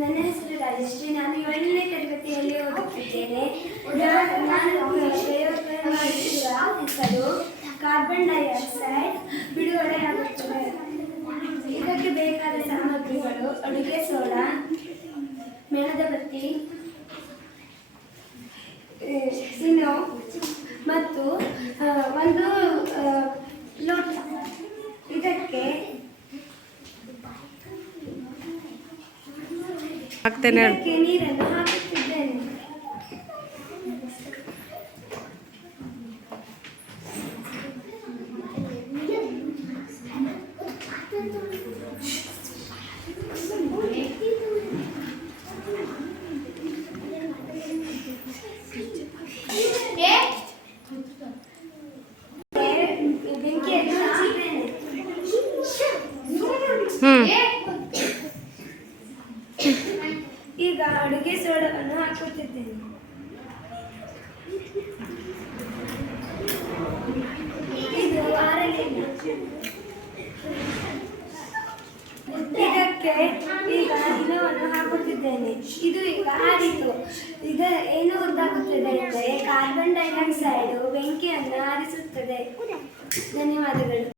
ನನ್ನ ಹೆಸರು ರಾಜಶ್ರೀ. ನಾನು 7ನೇ ತರಗತಿಯಲ್ಲಿ ಓದುತ್ತಿದ್ದೇನೆ. ನಾನು ಪ್ರಯೋಗ ಮಾಡಿರುವ ಹೆಸರು ಕಾರ್ಬನ್ ಡೈಆಕ್ಸೈಡ್ ಬಿಡುಗಡೆಯಾಗುತ್ತದೆ. ಇದಕ್ಕೆ ಬೇಕಾದ ಸಾಮಗ್ರಿಗಳು: ಅಡುಗೆ ಸೋಡಾ, ಮೇಣದ ಬತ್ತಿ, ಸಿನೋ ಮತ್ತು ಒಂದು ಲೋಟ. ಇದಕ್ಕೆ ನೀರನ್ನು ಹಾಕುತ್ತಿದ್ದೇನೆ. ಬೆಂಕಿಯನ್ನು ಹಚ್ಚಿದ್ದೇನೆ. ಈಗ ಅಡುಗೆ ಸೋಡವನ್ನು ಹಾಕುತ್ತಿದ್ದೇನೆ. ಇದು ಆರಲಿಲ್ಲ. ಇದಕ್ಕೆ ಈಗ ಇನೋವನ್ನು ಹಾಕುತ್ತಿದ್ದೇನೆ. ಇದು ಈಗ ಆರಿತು. ಇದು ಏನು ಗೊತ್ತಾಗುತ್ತದೆ ಎಂದರೆ ಕಾರ್ಬನ್ ಡೈಆಕ್ಸೈಡ್ ಬೆಂಕಿಯನ್ನು ಆರಿಸುತ್ತದೆ. ಧನ್ಯವಾದಗಳು.